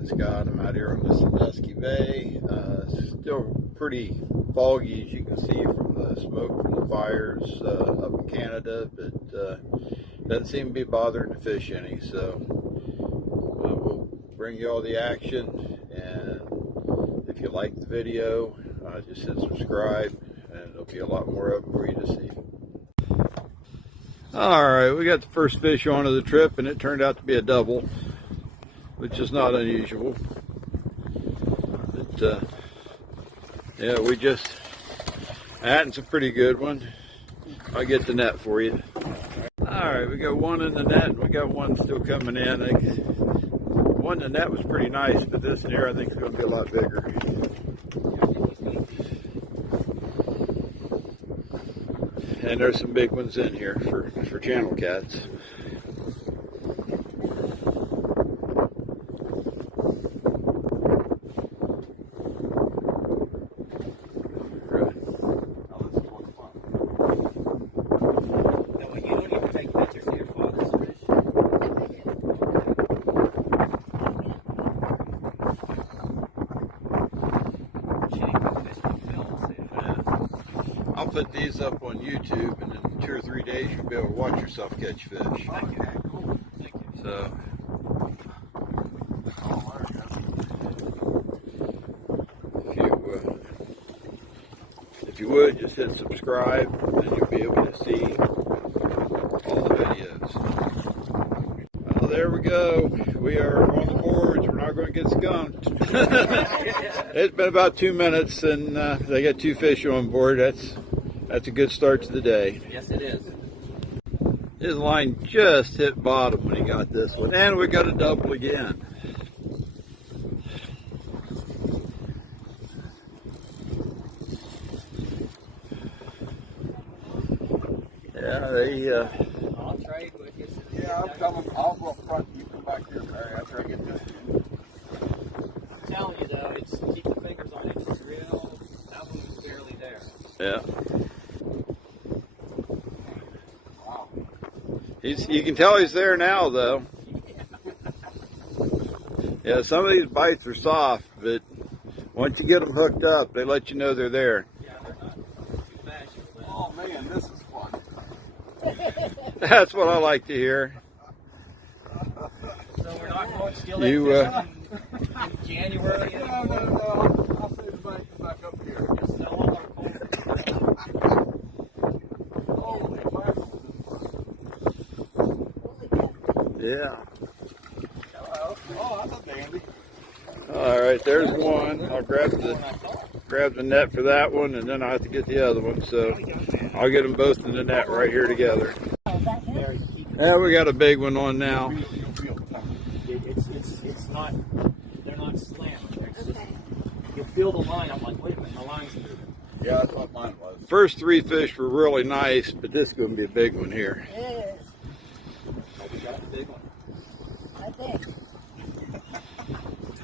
Captain Scott. I'm out here on the Sandusky Bay. Still pretty foggy, as you can see from the smoke from the fires up in Canada, but doesn't seem to be bothering the fish any. So we'll bring you all the action, and if you like the video, just hit subscribe, and there'll be a lot more of them for you to see. Alright, we got the first fish onto the trip, and it turned out to be a double, which is not unusual. But yeah, we just, that's a pretty good one. I'll get the net for you. Alright, we got one in the net, and we got one still coming in. One in the net was pretty nice, but this in here I think is going to be a lot bigger. And there's some big ones in here for channel cats. I'll put these up on YouTube, and in 2 or 3 days you'll be able to watch yourself catch fish. Okay, cool. Thank you. So, if you would, just hit subscribe, and you'll be able to see all the videos. Well, there we go. We are on the boards. We're not going to get skunked. It's been about 2 minutes, and they got 2 fish on board. That's a good start to the day. Yes, it is. His line just hit bottom when he got this one, and we got a double again. Yeah, I'll trade with you. Yeah, I'm coming. I'll go up front. You come back here, Barry, after I get this. I'm telling you though, it's keep the fingers on it. It's real. That one was barely there. yeah. Wow. You can tell he's there now, though. Yeah, some of these bites are soft, but once you get them hooked up, they let you know they're there. Yeah, they're not too bashful. But Oh man, this is fun. That's what I like to hear. so we're not going still You, in January. No. I'll say the bank back up here. Just sell all our cold. Holy mackerel. Yeah. Hello. Oh, that's a dandy. All right, there's one. I'll grab the net for that one, and then I have to get the other one. So I'll get them both in the net right here together. Yeah, we got a big one on now. It's not. They're not slamming. It's just you feel the line. I'm like, wait a minute, the line's moving. Yeah, that's what mine was. First 3 fish were really nice, but this is going to be a big one here. It is, Oh, we got a big one. I think.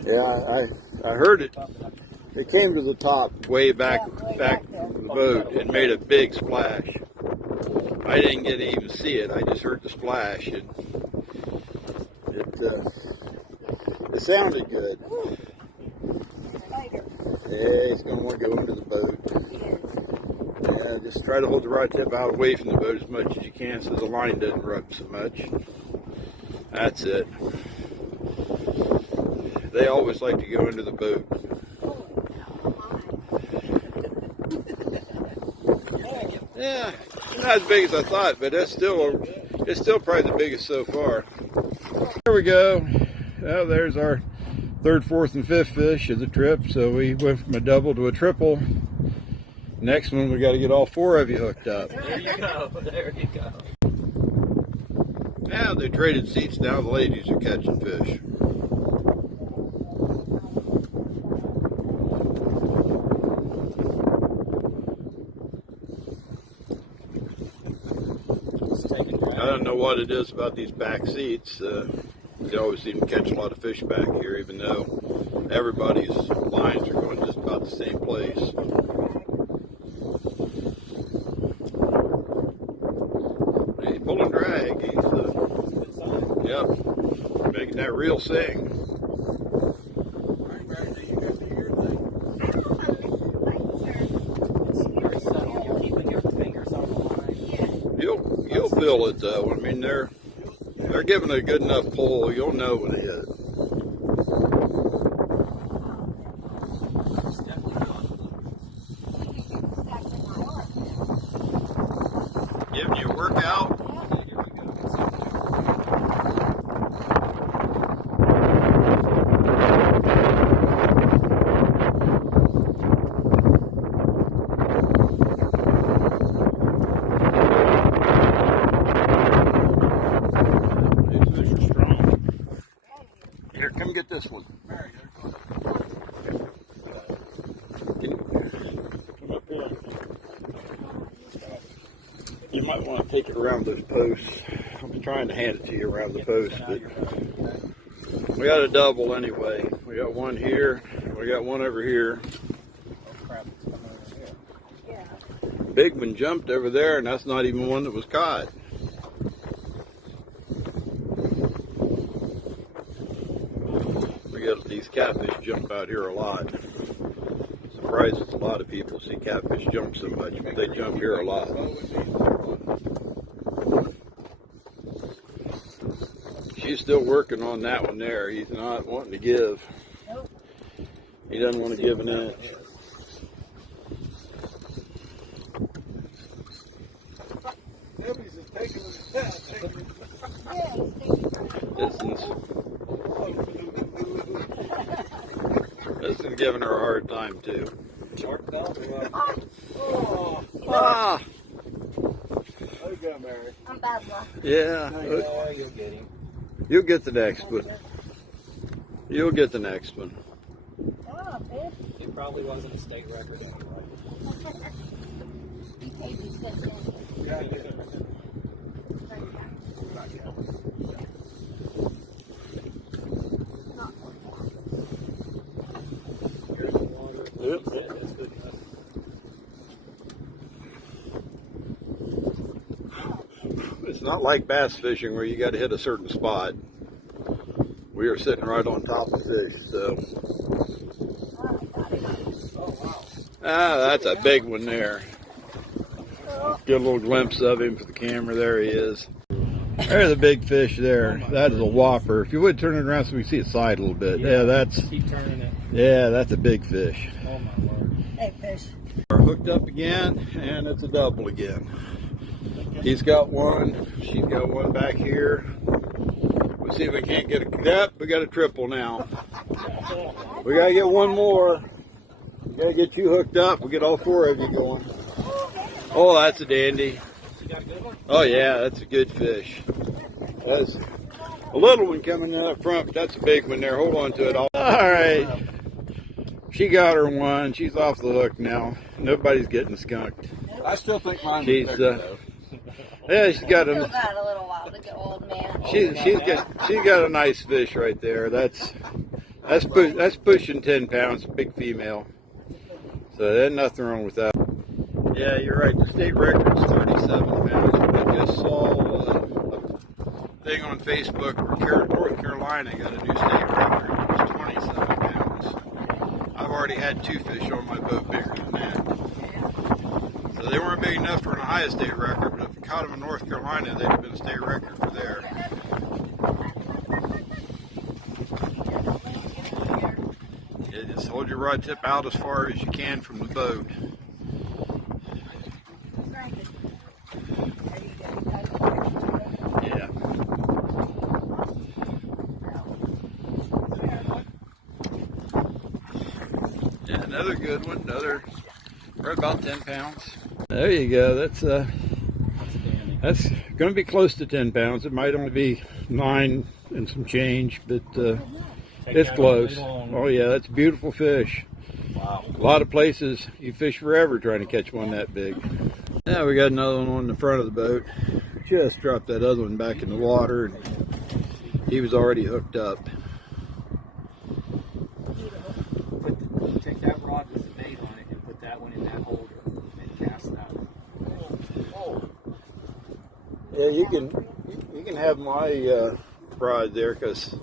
Yeah, I heard it. It came to the top way back of the boat and made a big splash. I didn't get to even see it. I just heard the splash, and it sounded good. Tighter. Yeah, he's going to want to go into the boat. Yeah, just try to hold the rod tip out away from the boat as much as you can so the line doesn't rub so much. That's it. They always like to go into the boat. Yeah, not as big as I thought, but it's still probably the biggest so far. There we go. Well, there's our 3rd, 4th, and 5th fish of the trip. So we went from a double to a triple. Next one, we got to get all 4 of you hooked up. There you go. There you go. Now they traded seats. Now the ladies are catching fish. I don't know what it is about these back seats. They always seem to catch a lot of fish back here, even though everybody's lines are going just about the same place. He's pulling drag. He's, yep, making that reel sing. feel it though. I mean, they're giving a good enough pull. You'll know when it hit. It's definitely gone. Giving you a workout. Yeah, here we go. These fish are strong. Here, come get this one. Can you come up here? You might want to take it around those posts. I'm trying to hand it to you around the post, but we got a double anyway. We got one here. We got one over here. Oh crap, it's coming over here. Yeah. Big one jumped over there, and that's not even one that was caught. We got these catfish jump out here a lot. Surprises a lot of people see catfish jump so much, but they jump here a lot. She's still working on that one there. He's not wanting to give. Nope. He doesn't want to give an inch. Debbie's is taking them. This is giving her a hard time too. Sharp belt or what? Oh, Ah, there you go, Mary. I'm bad luck. yeah. Oh, you'll get him. You'll get the next one. You'll get the next one. Oh, fish. It probably wasn't a state record anyway. Maybe sitting in. Yeah, yeah. Here's the water. Yep. That's good enough. It's not like bass fishing where you got to hit a certain spot. We are sitting right on top of fish, so. Oh, wow. Ah, that's a big one there. Get a little glimpse of him for the camera. There he is. There's a big fish there. That is a whopper. If you would turn it around so we can see its side a little bit. Yeah, that's Keep turning it. that's a big fish. Oh my lord. Hey, fish. We're hooked up again, and it's a double again. He's got one. She's got one back here. We'll see if we can't get a. Yep, we got a triple now. We gotta get one more. We gotta get you hooked up. We'll get all four of you going. Oh, that's a dandy. You got a good one? Oh yeah, that's a good fish. That's a little one coming in up front, but that's a big one there. Hold on to it. All right. She got her one. She's off the hook now. Nobody's getting skunked. I still think mine was She's bigger, though. yeah, she's got Still a got a little while to get old man. she's got a nice fish right there. That's pushing 10 pounds. Big female. So there's nothing wrong with that. Yeah, you're right. The state record's 37 pounds. I just saw a thing on Facebook where North Carolina got a new state record. It was 27 pounds. I've already had two fish on my boat bigger than that. So they weren't big enough for an Ohio state record, but if you caught them in North Carolina, they'd have been a state record for there. Yeah, just hold your rod tip out as far as you can from the boat. Yeah. Yeah, another good one. Another, right about 10 pounds. There you go. That's going to be close to 10 pounds. It might only be 9 and some change, but it's close. Oh yeah, that's a beautiful fish. Wow. A lot of places you fish forever trying to catch one that big. Yeah, we got another one on the front of the boat. Just dropped that other one back in the water, and he was already hooked up. Take that rod with the bait on it and put that one in that holder and cast that one. Yeah, you can have my rod there because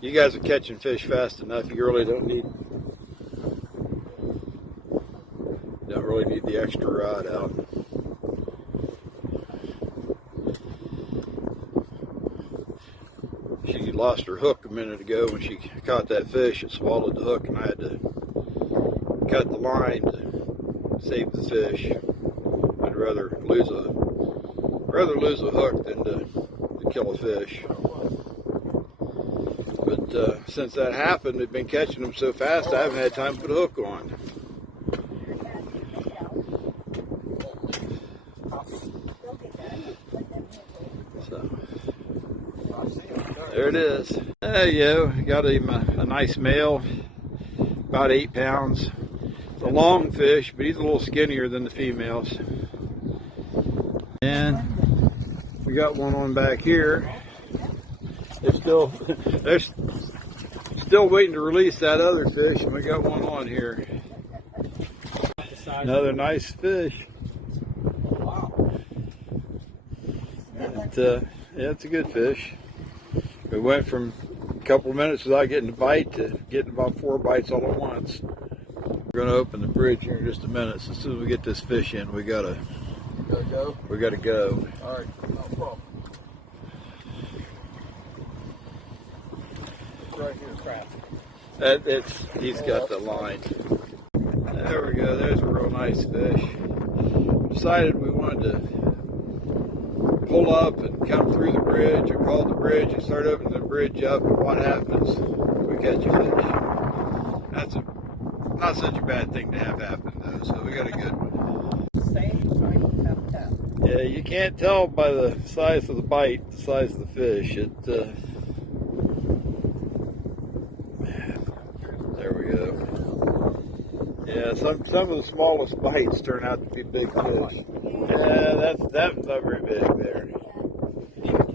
you guys are catching fish fast enough. You really don't really need the extra rod out. lost her hook a minute ago when she caught that fish. It swallowed the hook, and I had to cut the line to save the fish. I'd rather lose a hook than to kill a fish. But since that happened, we've been catching them so fast, I haven't had time to put a hook on. So, there it is. There you go. Got him a nice male, about 8 pounds. It's a long fish, but he's a little skinnier than the females. And we got one on back here. They're still waiting to release that other fish, and we got one on here. Another nice fish. Wow. Yeah, it's a good fish. We went from a couple of minutes without getting a bite to getting about 4 bites all at once. We're going to open the bridge here in just a minute. So as soon as we get this fish in, we gotta Go? go. All right, no problem. Right here, crap. He's got the line. There we go. There's a real nice fish. Decided we wanted to pull up and come through the bridge, or call the bridge and start opening the bridge up. And what happens? We catch a fish. That's not such a bad thing to have happen, though. So we got a good one. Yeah, you can't tell by the size of the bite, the size of the fish. There we go. Yeah, some of the smallest bites turn out to be big fish. Yeah, that's not very big there.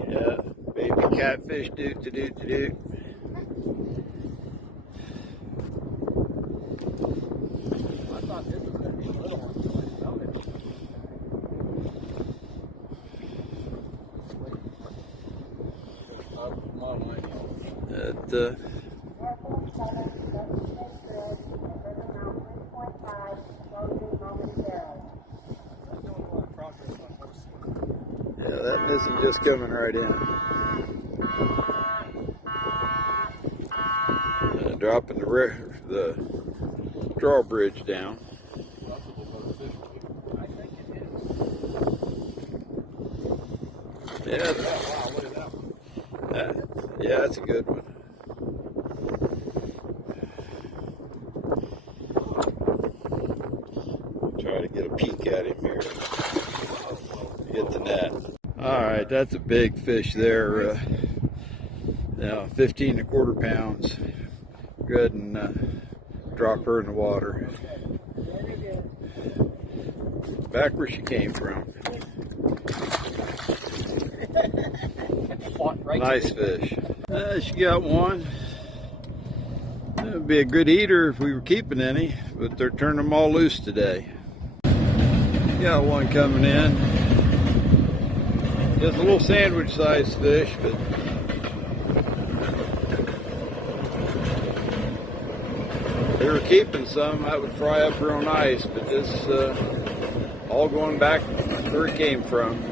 Yeah, baby catfish, doot. I thought this was going to be a little one. Yeah, that missile just coming right in. Dropping the drawbridge down. Yeah, yeah, that's a good one. Try to get a peek at him here. Hit the net. All right, that's a big fish there. 15 1/4 pounds. Go ahead and drop her in the water. Back where she came from. Nice fish. She got one. It would be a good eater if we were keeping any, but they're turning them all loose today. Got one coming in. Just a little sandwich-sized fish, but if they were keeping some, that would fry up real nice, but this all going back where it came from.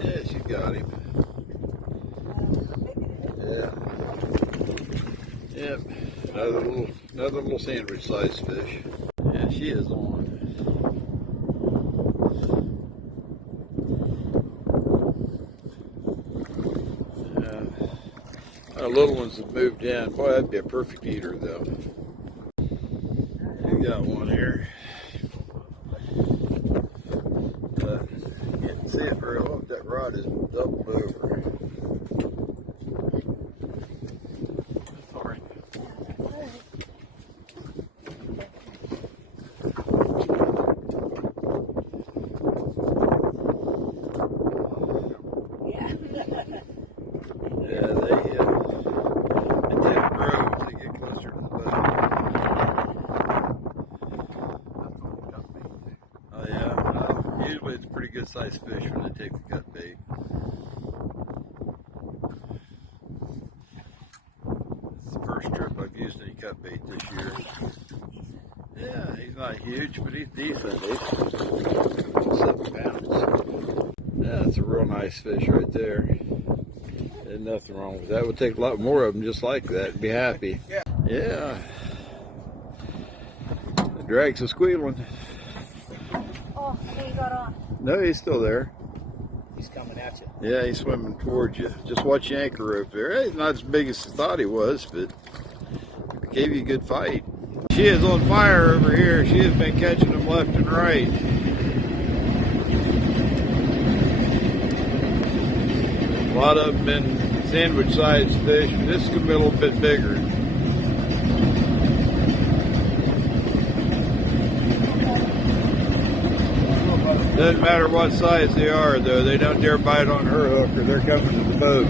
Yeah, she got him. Yeah. Yep. Another little sandwich-sized fish. Yeah, she is on. Our little ones have moved in. Boy, that'd be a perfect eater, though. We got one here. You can see it very well. That rod is doubled over. Usually it's a pretty good sized fish when they take the cut bait. It's the first trip I've used any cut bait this year. Yeah, he's not huge, but he's decent. He's 7 pounds. Yeah, that's a real nice fish right there. Isn't Ain't nothing wrong with that. We'll take a lot more of them just like that. Be happy. Yeah. Yeah. The drag's a squealing. Oh, I think he got on. No, he's still there. He's coming at you. Yeah, he's swimming towards you. Just watch the anchor rope there. He's not as big as I thought he was, but gave you a good fight. She is on fire over here. She has been catching them left and right. A lot of them been sandwich-sized fish. This could be a little bit bigger. Doesn't matter what size they are, though. They don't dare bite on her hook or they're coming to the boat.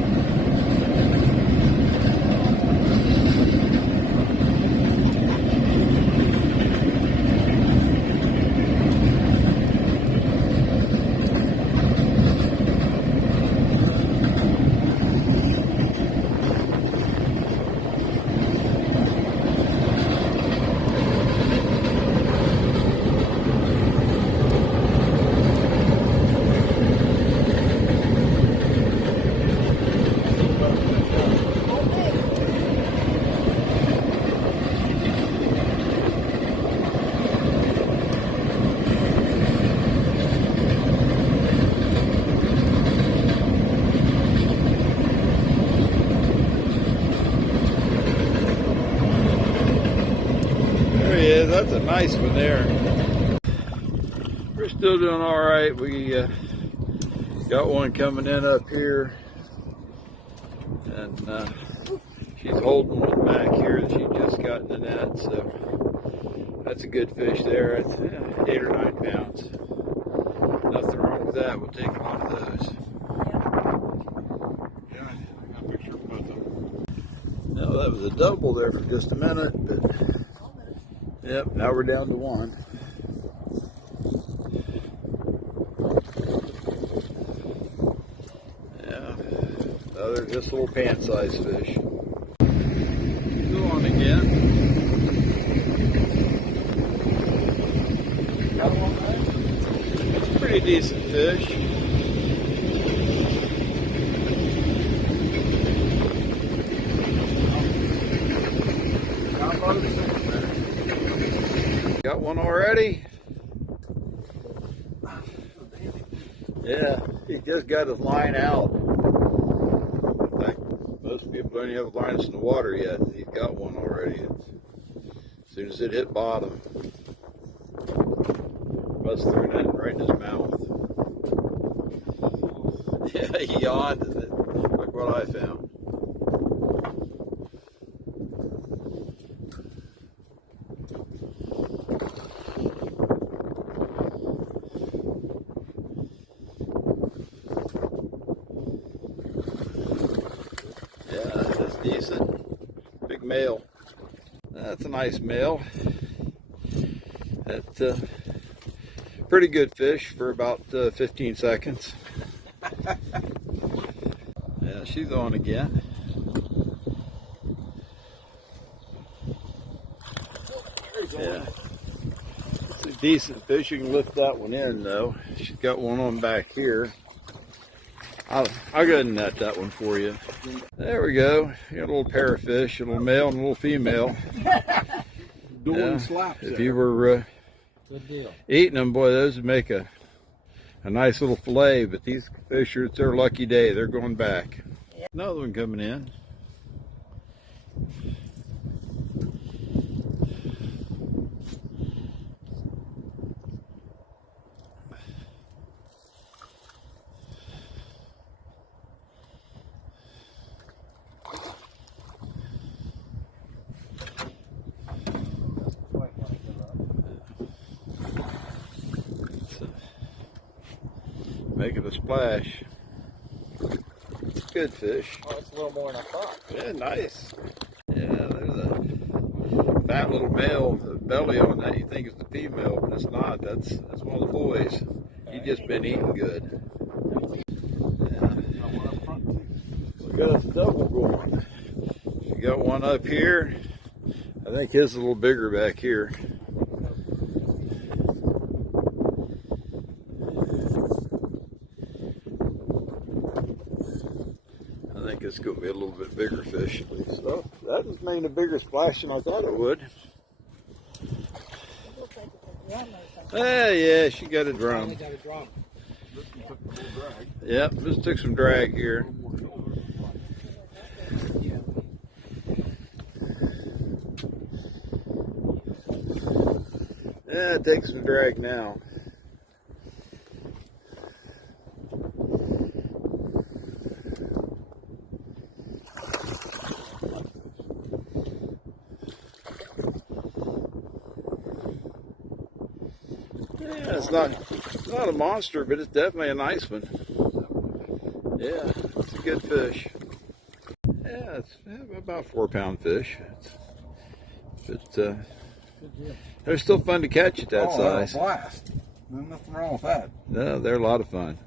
That's a nice one there. We're still doing all right. We got one coming in up here, and she's holding one back here that she just got in the net. So that's a good fish there. 8 or 9 pounds. Nothing wrong with that. We'll take a lot of those. Yeah, I got a picture of both of them. Now that was a double there for just a minute, but. Yep, now we're down to one. Yeah, they're just little pant-sized fish. Go on again. Got one there? It's a pretty decent fish. Got one already? Yeah, he just got his line out. In fact, most people don't even have lines in the water yet. He's got one already. As soon as it hit bottom, must have thrown that right in his mouth. Yeah, he yawned. Look what I found. Decent. Big male. That's a nice male. That's a pretty good fish for about 15 seconds. Yeah, she's on again. Yeah. It's a decent fish. You can lift that one in though. She's got one on back here. I'll go ahead and net that one for you. There we go. You got a little pair of fish, a little male and a little female. Doing slaps. If you were Good deal. eating them, boy, those would make a nice little fillet. But these fish, it's their lucky day. They're going back. Another one coming in. Making a splash. Good fish. Oh, it's a little more than I thought. Yeah, nice. Yeah, there's a fat little male with a belly on that. You think it's the female, but it's not. That's one of the boys. He's just been eating good. Yeah. We got a double going. We got one up here. I think his is a little bigger back here. it's going to be a little bit bigger fish. So that has made a bigger splash than I thought it would. Yeah, she got a drum. Got a drum. Yep, just took some drag here. Yeah, it takes some drag now. Yeah, it's not a monster, but it's definitely a nice one. Yeah, it's a good fish. Yeah, it's about 4-pound fish. But they're still fun to catch at that size. Blast. There's nothing wrong with that. No, they're a lot of fun.